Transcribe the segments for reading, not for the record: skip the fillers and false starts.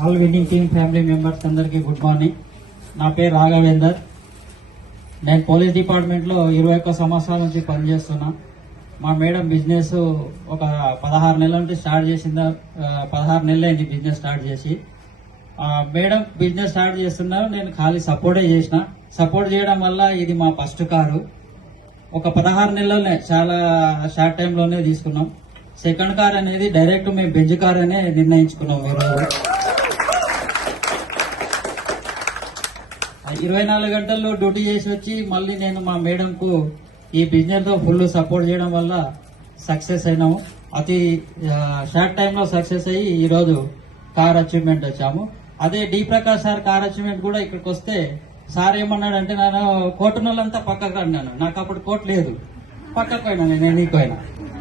All winning team family members అందరికీ good morning. నా పేరు రాఘవేందర్. నేను పోలీస్ డిపార్ట్మెంట్లో 21 సంవత్సరాల నుంచి పనిచేస్తున్నా. మా మేడం బిజినెస్ ఒక 16 నెలల నుంచి స్టార్ట్ చేసిందా, 16 నెలలైంది బిజినెస్ స్టార్ట్ చేసి. మేడం బిజినెస్ స్టార్ట్ చేస్తున్నారు, నేను ఖాళీ సపోర్టే చేసిన. సపోర్ట్ చేయడం వల్ల ఇది మా ఫస్ట్ కారు. ఒక 16 నెలల్లోనే చాలా షార్ట్ టైంలోనే తీసుకున్నాం. సెకండ్ కార్ అనేది డైరెక్ట్ మేము బెంజ్ కార్ అనే నిర్ణయించుకున్నాం. ఈరోజు 24 గంటల్లో డ్యూటీ చేసి వచ్చి మళ్ళీ నేను మా మేడంకు ఈ బిజినెస్ లో ఫుల్ సపోర్ట్ చేయడం వల్ల సక్సెస్ అయినాము. అతి షార్ట్ టైంలో సక్సెస్ అయ్యి ఈరోజు కార్ అచీవ్మెంట్ వచ్చాము. అదే D Prakash sir car achievement కూడా ఇక్కడికి వస్తే సార్ ఏమన్నాడంటే, నేను కోటునోళ్ళంతా పక్కకు అన్నాను. నాకు అప్పుడు కోట్ లేదు, పక్కకు పోయినా నేను ఎన్నికైనా.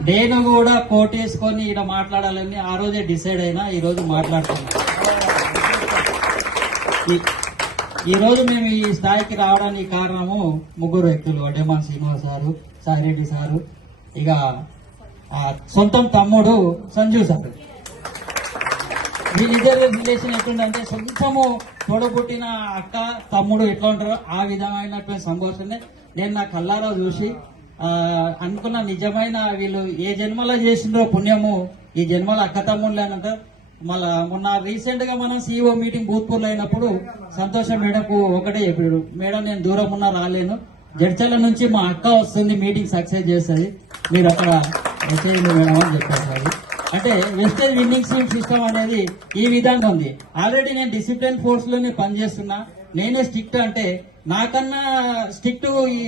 నేను కూడా కోట్ వేసుకొని ఇలా మాట్లాడాలని ఆ రోజే డిసైడ్ అయినా ఈ రోజు మాట్లాడుతున్నా. ఈ రోజు మేము ఈ స్థాయికి రావడానికి కారణము ముగ్గురు వ్యక్తులు: డెమాన్ శ్రీనివాస్ సారు, సాయిరెడ్డి సారు, ఇక సొంతం తమ్ముడు సంజు సారు. వీళ్ళిద్దరు రిలేషన్ ఎట్లుందంటే, సొంతము తోడబుట్టిన అక్క తమ్ముడు ఎట్లా ఉంటారో ఆ విధమైనటువంటి సంభాషణ నేను నా కళ్ళారా చూసి అనుకున్న. నిజమైన వీళ్ళు ఏ జన్మలో చేసిండ్రో పుణ్యము ఈ జన్మలో అక్క తమ్ముళ్ళు అని అంటారు. మళ్ళా మొన్న రీసెంట్ గా మనం సిఇఓ మీటింగ్ భూత్పూర్లో అయినప్పుడు సంతోషం మేడంకు ఒకటే చెప్పాడు, మేడం నేను దూరం ఉన్నా రాలేను, జడ్చల నుంచి మా అక్క వస్తుంది, మీటింగ్ సక్సెస్ చేస్తుంది, మీరు అక్కడ చేయండి మేడం అని చెప్పారు. అంటే వెస్టేజ్ విన్నింగ్ సిస్టమ్ అనేది ఈ విధంగా ఉంది. ఆల్రెడీ నేను డిసిప్లిన్ ఫోర్స్ లోనే పనిచేస్తున్నా. నేనే స్ట్రిక్ట్, అంటే నాకన్నా స్ట్రిక్ట్ ఈ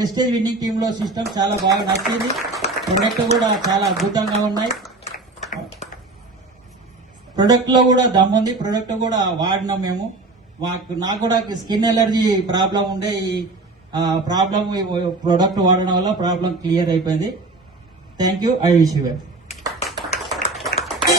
వెస్టేజ్ విన్నింగ్ టీమ్ లో సిస్టమ్ చాలా బాగా నచ్చింది. ప్రొడక్ట్ కూడా చాలా అద్భుతంగా ఉన్నాయి. ప్రొడక్ట్ లో కూడా దమ్ముంది. ప్రొడక్ట్ కూడా వాడినాం మేము. నాకు కూడా స్కిన్ ఎలర్జీ ప్రాబ్లం ఉండే. ఈ ప్రాబ్లం ప్రొడక్ట్ వాడడం వల్ల ప్రాబ్లం క్లియర్ అయిపోయింది. Thank you. I wish you well.